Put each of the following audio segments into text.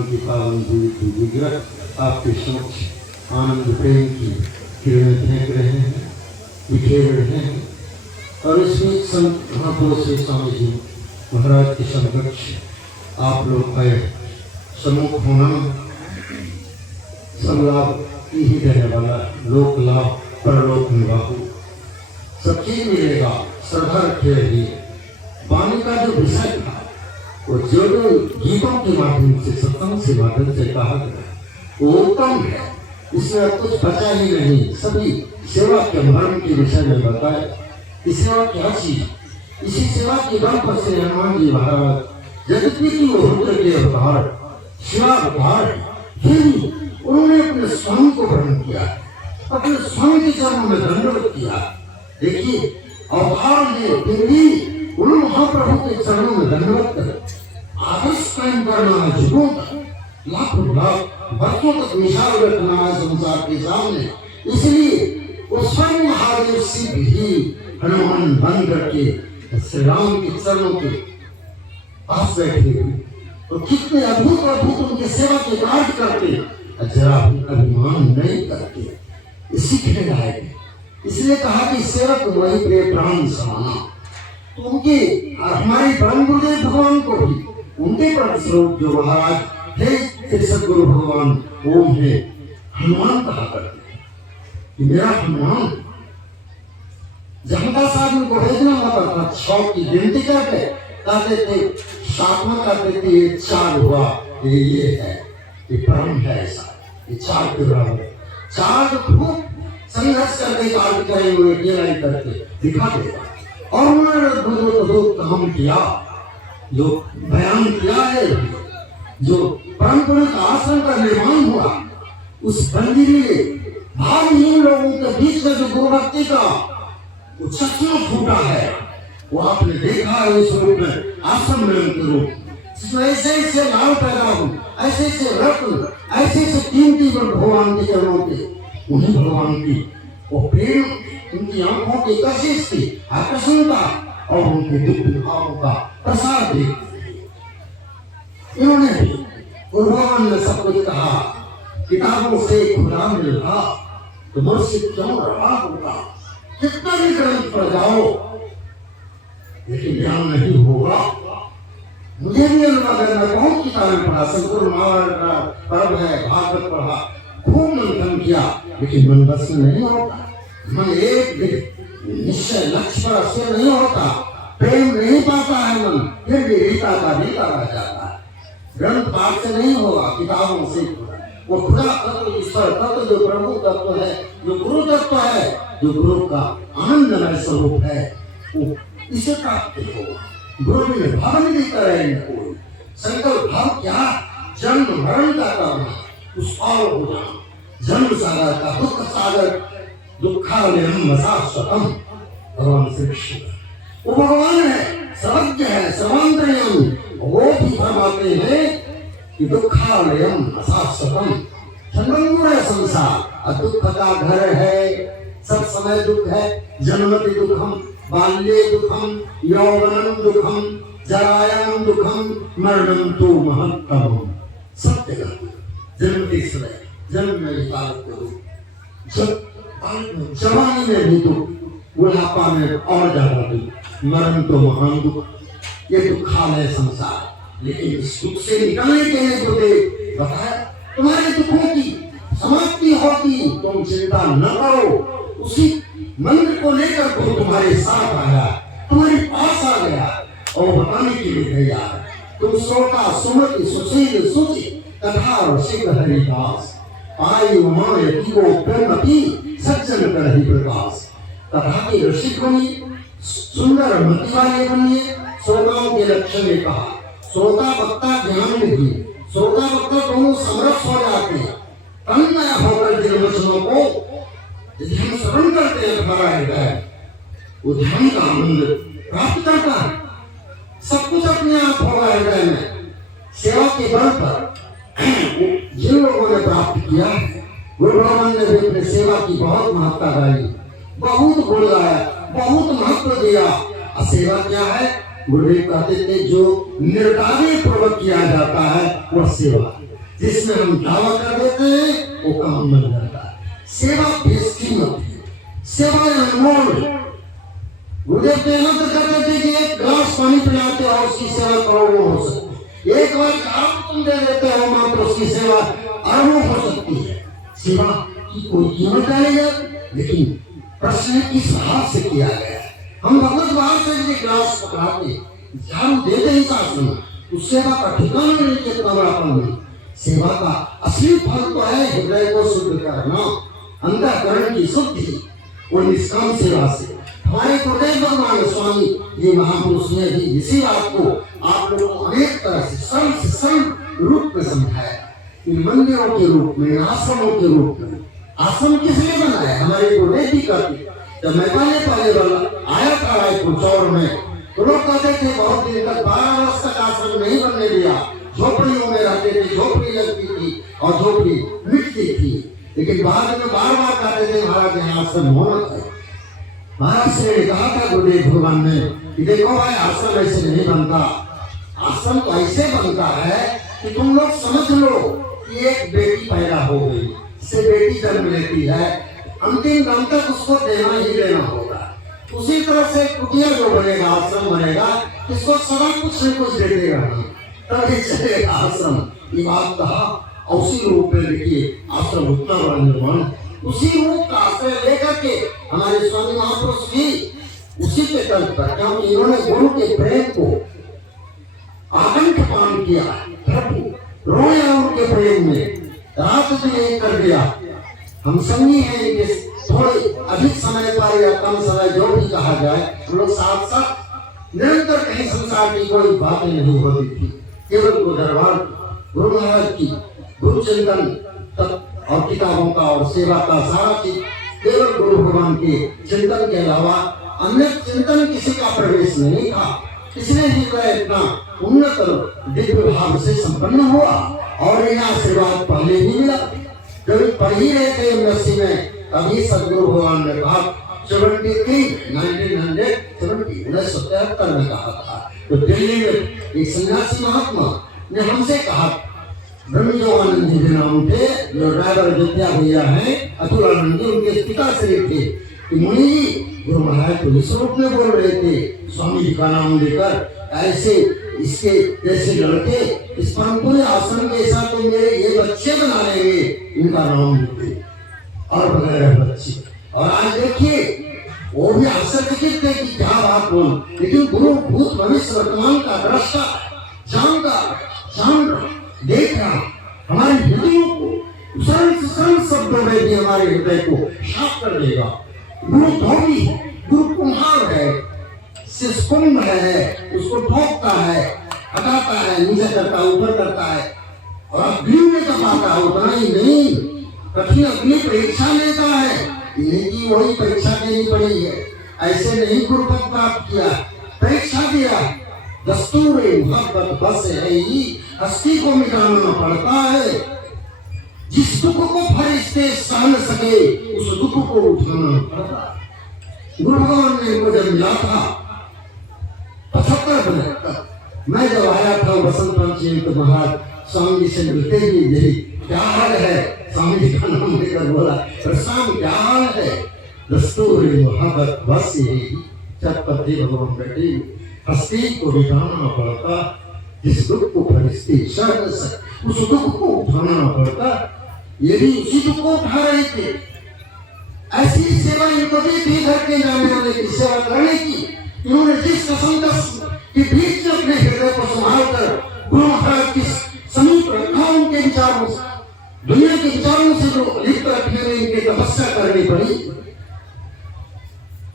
भगवान की पावन विग्रह आपके समक्ष आनंद प्रेम की किरणें फेंक रहे हैं, बिखेर रहे हैं। और इसमें संत महापुरुष से स्वामी जी महाराज के समकक्ष आप लोग आए, सम्मुख होना सब लाभ ही देने वाला, लोक लाभ परलोक निवाहु सब चीज मिलेगा। श्रद्धा रखे रहिए। वाणी का जो विषय था वो जो गीतों के माध्यम से, सत्संग से माध्यम से कहा गया वो उत्तम है। इसमें कुछ बचा ही नहीं, सभी सेवा के धर्म के विषय में बताया कि सेवा क्या चीज। इसी सेवा के बल पर से हनुमान जी महाराज यद्यपि की वो रुद्र के अवतार, शिवा अवतार, फिर उन्होंने अपने स्वामी को ग्रहण किया, अपने स्वामी के चरणों में दंडवत किया। देखिए अवतार है, फिर भी उन्होंने महाप्रभु के चरणों में दंडवत कर आदर्श कायम करना है। जुगों तक, लाखों लाख वर्षों तक मिसाल रखना है संसार के सामने। इसलिए वो स्वयं महादेव से भी हनुमान बन करके श्री राम के चरणों के पास बैठे हुए तो कितने अद्भुत अद्भुत उनके सेवा के कार्य करते, जरा भी अभिमान नहीं करते, सीखने लायक। इसलिए कहा कि सेवक वही प्रिय प्राण समाना। तो उनके हमारे परम गुरुदेव भगवान को भी उनके पर स्वरूप जो महाराज हे सदगुरु भगवान ओम है, हनुमान कहा करते हैं कि मेरा हनुमान। जमदा साहब उनको भेजना होता था, 100 की गिनती करके कहते थे, सातवां कहते थे ये 4 हुआ, ये है, ये परम है ऐसा, ये 4 के बराबर। 4 खूब संघर्ष करके कार्य करेंगे, लड़ाई करके दिखा देगा। और उन्होंने जो काम किया, जो बयान किया है, जो परंपरा का आश्रम का निर्माण हुआ, उस बंदिली भावहीन लोगों के बीच में जो गुरुभक्ति का वो चश्मा फूटा है, वो आपने देखा है उस रूप में, आश्रम मिलन के रूप। ऐसे ऐसे लाल पैदा हो, ऐसे ऐसे रत्न, ऐसे ऐसे कीमती भगवान के चरणों के, उन्हीं भगवान की वो प्रेम, उनकी आंखों की कशिश की आकर्षणता और उनके दिव्य भावों का प्रसार देखते। इन्होंने भी गुरु भगवान ने सब कुछ कहा, किताबों से खुदा मिला तो मुझसे क्यों रहा होगा, कितना भी ग्रंथ पढ़ जाओ लेकिन ज्ञान नहीं होगा। मुझे भी अनुभव है, मैं बहुत किताबें पढ़ा, संकुल महाभारत पर्व है, भागवत पढ़ा, खूब मंथन किया, लेकिन मन बस में नहीं होता। मन एक निश्चय लक्ष्य पर अस्थिर नहीं होता, प्रेम नहीं पाता है मन, फिर भी रीता का रीता रह जाता है। ग्रंथ पाठ से नहीं होगा, किताबों से वो खुदा तत्व, ईश्वर तत्व, जो प्रभु तत्व है, जो गुरु तत्व है, जो गुरु का आनंदमय स्वरूप है, वो इसे प्राप्त होगा। गुरु में भाव नहीं करेंगे कोई। संकल्प भाव क्या, जन्म मरण का करना, उस पार हो जाना, जन्म सागर का दुख सागर, दुखालयम शाश्वतम, भगवान श्री कृष्ण वो भगवान है, सर्वज्ञ है, सर्वांतर्यामी। वो भी फरमाते हैं कि दुखालयम शाश्वतम, क्षणभंगुर है संसार और दुख का घर है, सब समय दुख है। जन्मति दुखम, बाल्ये दुखम, यौवनम दुखम, जरायाम दुखम, मरणम तो महत्तम। सत्य का जन्मते समय, जन्म में विकास करो, जवानी में भी दुख, बुढ़ापा में और ज्यादा दुख, मरण तो महान दुख। ये दुखालय संसार। लेकिन इस दुख से निकलने के लिए जो बताया, तुम्हारे दुखों की समाप्ति होगी, तुम चिंता न करो। उसी मंत्र को लेकर वो तुम्हारे साथ आया, तुम्हारे पास आ गया और बताने के लिए तैयार। तुम श्रोता सुमति सुशील सुचि कथा और शीघ्र हरिदास, पाई उमा यतिको प्रेमति सज्जन कर ही प्रकाश। कथा के रसिक बनिए, सुंदर मति वाले बनिए। श्रोताओं के लक्षण ने कहा, श्रोता वक्ता ज्ञान निधि, श्रोता वक्ता दोनों समरस हो जाते हैं। तन्मय होकर जिन वचनों को यदि हम श्रवण करते हैं, हमारा हृदय वो ध्यान का आनंद प्राप्त करता है। सब कुछ अपने आप होगा हृदय में। सेवा के बल पर जिन लोगों ने प्राप्त किया, गुरु भगवान ने भी अपने सेवा की बहुत महत्ता गाई, बहुत गुण गाया, बहुत महत्व दिया। सेवा क्या है? गुरुदेव कहते थे जो निर्कार्य पूर्वक किया जाता है वह सेवा है। जिसमें हम दावा कर देते हैं वो काम बन जाता है। सेवा बेशकीमत है, सेवा अनमोल है। मुझे प्रेरणा तो करते थे कि एक गिलास पानी पिलाते हो उसकी सेवा करोड़ों हो सकती है, एक बार आप तुम दे देते हो मात्र उसकी सेवा अरबों हो सकती है। सेवा की कोई कीमत डाली जाए, लेकिन प्रश्न किस भाव से किया गया है। हम भगवत भाव से यदि गिलास पकड़ाते झाड़ू देते ही शासन, उस सेवा का ठिकाना नहीं के बड़ापन में। सेवा का असली फल तो है हृदय को शुद्ध करना, अंतःकरण की शुद्धि और निष्काम सेवा से। हमारे गुरुदेव भगवान स्वामी ये महापुरुष ने भी इसी बात को आप लोगों को अनेक तरह से सरल रूप में समझाया। इन मंदिरों के रूप में, आश्रमों के रूप में। आश्रम किसने बनाया? हमारे गुरुदेव जी करते। जब मैं पहले वाला आया था रायपुर चौर में, तो लोग कहते थे बहुत दिन तक 12 वर्ष तक आश्रम नहीं बनने दिया, झोपड़ियों में रहते थे, झोपड़ी लगती थी और झोपड़ी मिटती थी। लेकिन बाद में बार कहते थे महाराज यहाँ आश्रम होना चाहिए। महाराज से कहा था गुरुदेव भगवान ने कि देखो भाई आश्रम ऐसे नहीं बनता, आश्रम तो ऐसे बनता है कि तुम लोग समझ लो कि एक बेटी पैदा हो गई, इससे बेटी जन्म लेती है, अंतिम दम तक उसको देना ही देना होगा। उसी तरह से कुटिया जो बनेगा, आश्रम बनेगा, इसको सदा कुछ न कुछ देते रहना, तभी चलेगा आश्रम। ये बात कहा और उसी रूप में देखिए आश्रम उतना बड़ा निर्माण, उसी रूप का आश्रय लेकर के हमारे स्वामी महापुरुष भी उसी के तर्ज पर, क्योंकि इन्होंने गुरु के प्रेम को आकंठ किया, प्रभु रोए उनके प्रेम में, रात दिन एक कर दिया। हम संगी हैं इनके, थोड़े अधिक समय पर या कम समय जो भी कहा जाए, हम लोग साथ साथ निरंतर कहीं संसार की कोई बातें नहीं होती थी, केवल गुरु दरबार, गुरु महाराज की गुरु चिंतन और किताबों का और सेवा का सारा चीज केवल गुरु भगवान के चिंतन के अलावा अन्य चिंतन किसी का प्रवेश नहीं था। इसलिए हृदय इतना उन्नत दिव्य भाव से संपन्न हुआ और यह आशीर्वाद पहले ही मिला। कभी पढ़ ही रहे थे एमएससी में, तभी सदगुरु भगवान ने कहा 1973 में कहा था। तो दिल्ली में एक सन्यासी महात्मा ने हमसे कहा, ब्रह्मयोगानंद जी नाम थे, जो ड्राइवर विद्या भैया हैं, अतुलानंद जी उनके पिता श्री थे, कि मुनि जी गुरु महाराज तो इस रूप में बोल रहे थे स्वामी जी का नाम लेकर, ऐसे इसके जैसे लड़के इस परमपुरी आश्रम के साथ तो मेरे ये बच्चे बना लेंगे, इनका नाम लेते और वगैरह बच्चे। और आज देखिए वो भी आश्चर्यचकित थे कि क्या बात बोल, लेकिन गुरु भूत भविष्य वर्तमान का दृष्टा जान देख रहा, हमारे हृदयों को सरल शब्दों में भी हमारे हृदय को साफ कर देगा। गुरु धोबी है, गुरु कुम्हार है, शिष्कुंभ है, उसको ठोकता है, हटाता है, नीचे करता है, ऊपर करता है, और अग्नि में तपाता है। उतना ही नहीं, कठिन अग्नि परीक्षा लेता है, इनकी वही परीक्षा देनी पड़ी है। ऐसे नहीं गुरु पद प्राप्त किया, परीक्षा दिया। दस्तूर मोहब्बत बस है ही, हस्ती को मिटाना पड़ता है। जिस दुख को फरिश्ते सह न सके, उस दुख को उठाना पड़ता है। गुरु भगवान ने मुझे मिला था 75 मैं जब आया था बसंत पंचमी, तो महाराज स्वामी जी से मिलते ही यही क्या हाल है, स्वामी जी का नाम लेकर बोला, प्रशांत क्या हाल है। दस्तूर मोहब्बत बस यही, चटपटी भगवान बेटी, हस्ती को मिटाना पड़ता। जिस दुख को फरिश्ते सह न सके, उस दुख को उठाना पड़ता। ये भी उसी दुख को उठा रहे थे। ऐसी सेवा इनको भी थी, घर के जाने वाले की सेवा करने की। इन्होंने जिस कसम के बीच में अपने हृदय को संभाल कर गुरु महाराज की समीप रखा, उनके विचारों से, दुनिया के विचारों से जो लिप्त रखने में इनकी तपस्या करनी पड़ी,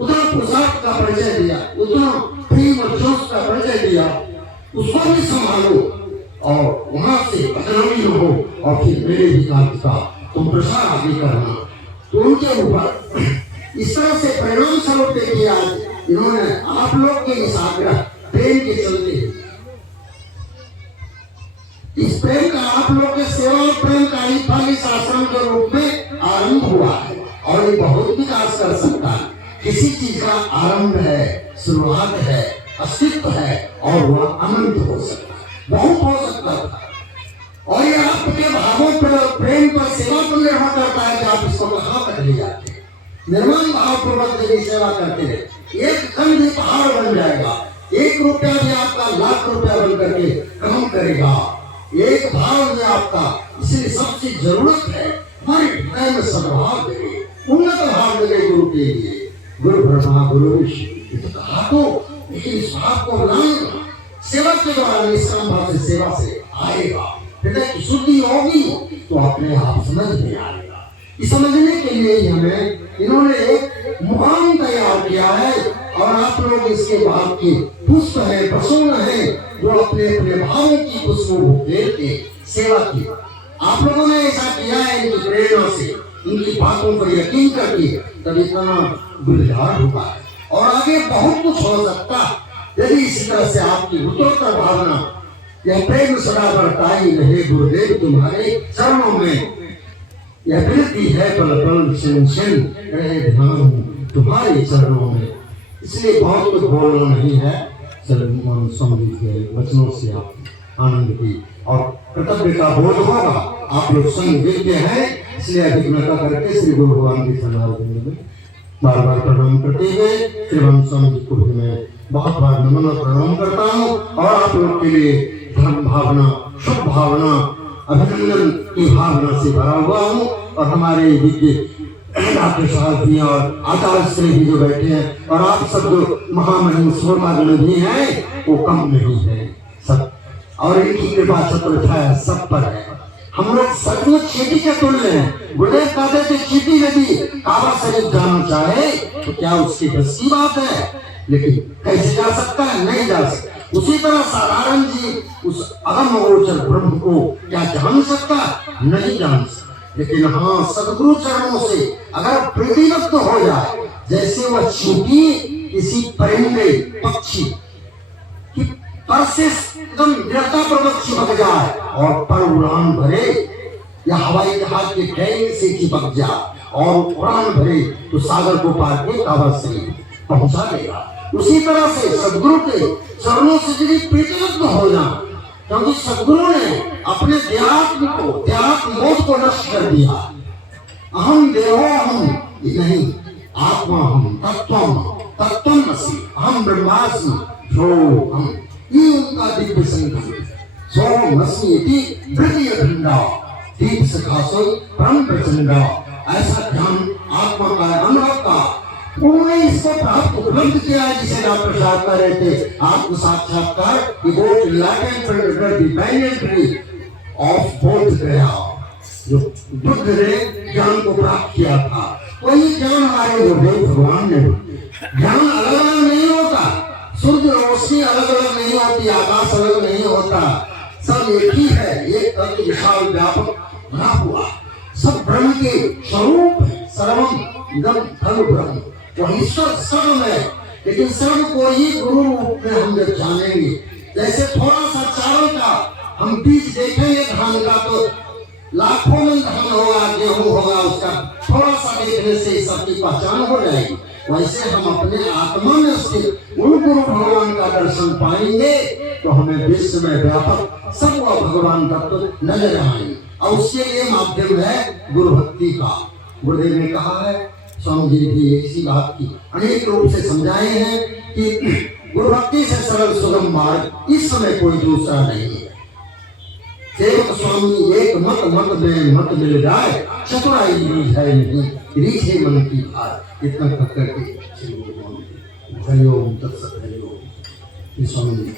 उतना पुरुषार्थ का परिचय दिया, उतना प्रेम और जोश का परिचय दिया, उसको भी संभालो और वहां से बदनामी न हो, और फिर मेरे विकास का तुम प्रसार आगे करना। तो उनके ऊपर इस तरह से परिणाम स्वरूप देखिए आज इन्होंने आप लोग के इस आग्रह प्रेम के चलते, इस प्रेम का आप लोग के सेवा और प्रेम का ही फल इस आश्रम के रूप में आरंभ हुआ है, और ये बहुत विकास कर सकता है। किसी चीज का आरंभ है, शुरुआत है, अस्तित्व है, और वह अनंत हो सकता है, बहुत हो सकता था। और ये आपके भावों पर, प्रेम पर, सेवा पर निर्भर करता है कि आप इसको कहाँ तक ले जाते हैं। निर्मल भाव पूर्वक यदि सेवा करते रहे, एक खंड भी पहाड़ बन जाएगा, 1 रुपया भी आपका लाख रुपया बन करके काम करेगा। एक भाव में आपका, इसलिए सबसे जरूरत है हमारे हृदय में सद्भाव देवे, उन्नत भाव देवे गुरु के लिए। गुरु ब्रह्मा गुरु विष्णु तो कहा तो, लेकिन इस भाव को बनाएगा सेवक के द्वारा, निष्काम भाव से सेवा से आएगा। हृदय की शुद्धि होगी तो अपने आप समझ में आएगा। इस समझने के लिए ही हमें इन्होंने एक मुकाम तैयार किया है, और आप लोग इसके भाव के पुष्प है, प्रसून है, जो अपने अपने भावों की पुष्पों को फेर के सेवा की। आप लोगों ने ऐसा किया है इनकी प्रेरणा से, इनकी बातों पर यकीन करके, तब इतना गुलजार हुआ है। और आगे बहुत कुछ हो सकता यदि इसी तरह से आपकी उत्तरोत्तर भावना यह प्रेम सदा बढ़ता ही रहे। गुरुदेव तुम्हारे चरणों में यह विनती है, पल पल क्षण क्षण रहे ध्यान तुम्हारे चरणों में। इसलिए बहुत कुछ बोलना नहीं है, स्वामी के वचनों से आप आनंद की और कृतज्ञता बोध होगा। आप लोग स्वयं विज्ञ हैं, इसलिए अधिकता करके श्री गुरु भगवान की समाधि में बार बार प्रणाम करते हुए श्री राम स्वामी जी को भी मैं बहुत बार नमन और प्रणाम करता हूँ। और आप लोग के लिए धर्म भावना, शुभ भावना, अभिनंदन की भावना से भरा हुआ हूँ। और हमारे विज्ञ डॉक्टर साहब भी और आचार्य श्री भी जो बैठे हैं, और आप सब जो महामहिम स्वर्ण भी हैं, वो कम नहीं है सब, और इनकी कृपा छत्र छाया सब पर है। हम लोग सचमुच चीटी के तुल्य हैं। गुरुदेव कहते थे चीटी यदि काबा शरीफ जाना चाहे तो क्या उसकी बस की बात है, लेकिन कैसे जा सकता है, नहीं जा सकता। उसी तरह साधारण जी उस अगम गोचर ब्रह्म को क्या जान सकता, नहीं जान सकता। लेकिन हाँ, सदगुरु चरणों से अगर प्रतिवक्त हो जाए, जैसे वह चीटी किसी परिंदे पक्षी की पर से एकदम दृढ़तापूर्वक चिपक जाए और पर उड़ान भरे, या हवाई जहाज के ट्रेन से चिपक जाए और उड़ान भरे तो सागर को पार के काबा शरीफ पहुंचा देगा। उसी तरह से सदगुरु के चरणों से यदि प्रतिवक्त हो जाए, क्योंकि सदगुरु ने अपने देहात्म को, देहात्म बोध को नष्ट कर दिया। अहम देहो हम नहीं, आत्मा हम, तत्वम तत्वमसि, अहम ब्रह्मास्मि जो हम, ये उनका दिव्य संकल्प। सोमस्मि इति वृत्ति अखंडा दीप सखासो परम प्रचंडा। ऐसा ज्ञान आत्मा का, अनुभव का उन्होंने इसको प्राप्त उपलब्ध किया है, जिसे डॉक्टर साहब कह रहे थे आत्म साक्षात्कार ऑफ बोध गया, जो बुद्ध ने ज्ञान को प्राप्त किया था। वही ज्ञान हमारे गुरुदेव भगवान ने। ज्ञान अलग अलग नहीं होता, सूर्य रोशनी अलग अलग नहीं होती, आकाश अलग नहीं होता, सब एक ही है। एक तत्व विशाल व्यापक बना हुआ, सब ब्रह्म के स्वरूप है। सर्वम इदं खलु ब्रह्म, तो ईश्वर सर्व है। लेकिन सर्व को ही गुरु रूप में हम जब जानेंगे, जैसे थोड़ा सा चारों का हम बीज देखेंगे धान का, तो लाखों में धान होगा, गेहूं होगा, उसका थोड़ा सा देखने से सबकी पहचान हो जाएगी। वैसे हम अपने आत्मा में उसके उन गुरु भगवान का दर्शन पाएंगे तो हमें विश्व में व्यापक सब भगवान तत्व नजर आएंगे। और उसके लिए माध्यम है गुरु भक्ति का। गुरुदेव ने कहा है, स्वामी जी भी इसी बात की अनेक रूप से समझाए हैं कि गुरु भक्ति से सरल सुगम मार्ग इस समय कोई दूसरा नहीं है। सेवक स्वामी एक मत मत में मत मिल जाए, चतुराई रीझ है नहीं, रीझे मन की बात। इतना करके हरिओम तत्सत हरिओम। स्वामी